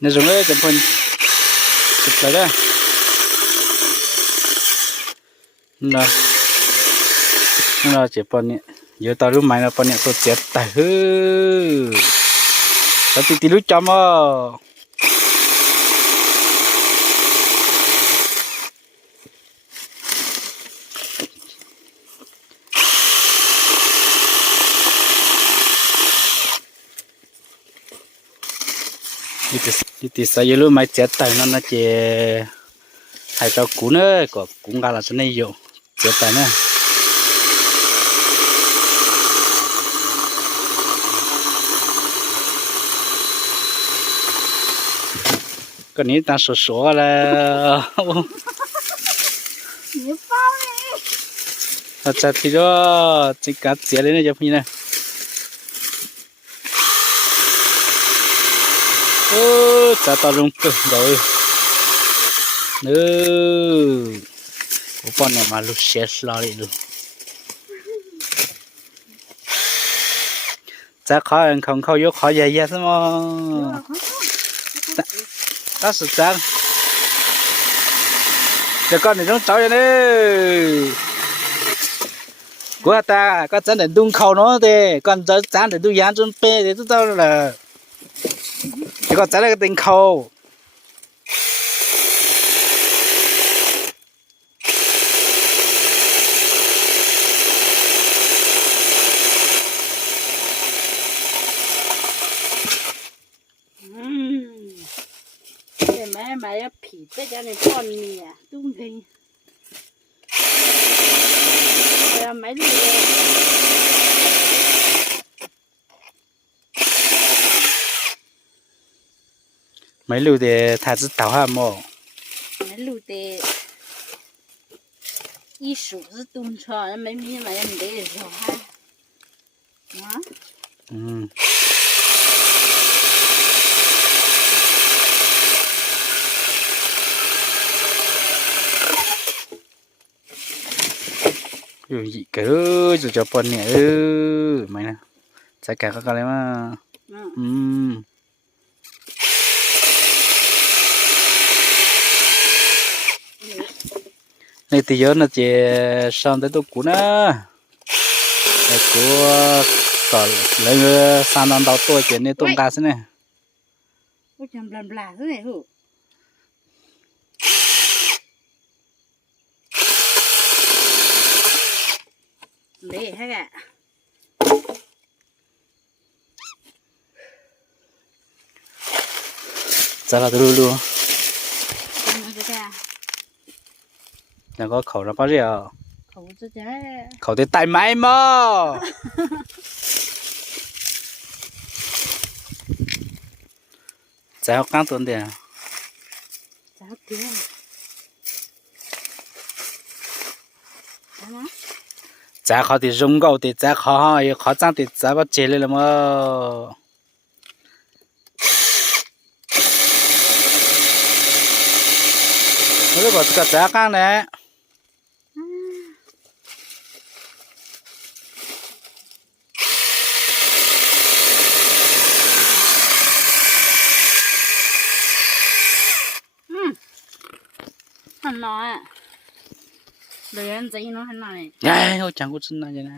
ในตรงนี้จะเพิ่นจุดไปได้นะน่าจะปนเนี่ยเยอะตารู้ไหมนะปนเนี่ยตัวเจ็บแต่เฮ้ยแล้วติรู้จำอ่ะที่ใส่รู้ไหมเจ็บแต่นั่นนะเจ้ให้เจ้ากูเนอะก็กูงานละจะไม่อยู่เจ็บแต่เนี่ยก็นี้ตาสวยๆแล้ว你放嘞！他在提着这个接的那叫什么呢？哦，在到中国了，我帮你马路写死哪里了？在考人考有考爷爷是吗？但是这个那种招人嘞。我ta có chân để đun khâu nó thì còn chân để đun yán chân pe thì tôi tao là chỉ có chân là cái tình khâu để mày phỉ tới cho này con mì à tung hình mấy đứa mấy lưu thì thà chỉ tàu ha mò mấy lưu thì一数是动车没米买没得小孩啊อยู่อีกเออจะจะปนเนี่ยไม่นะใส่แกะก็อะไรมาในตีเยอะนะเจซ้ำแต่ตัวกูนะไอ้กูก่อนเลยสามดาวตัวเจนี่ตรงกลางสิเนี่ยกูจำบลาๆซะเลยฮู้เละฮะแกจะเราดูแล้วก็เขาเราก็เรียกเขาได้ไต่ไม้มั้งจะเอาก้างตัวเดียวจะเขาที่รงเก่าที่จะเขาจ้างที่จะว่าเจเลยละมั้งแล้วก็จะจะก้างเนี่ย很难人真的很难哎，我讲过真难的呢。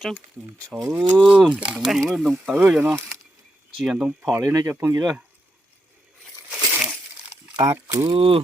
trông cháu đồng tớ cho nó chuyển đồng phỏ lên đây cho phong gì đây cá cứ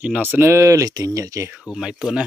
nhìn nó sẽ nơ lì tỉnh nhẹ chị hù máy tuần nè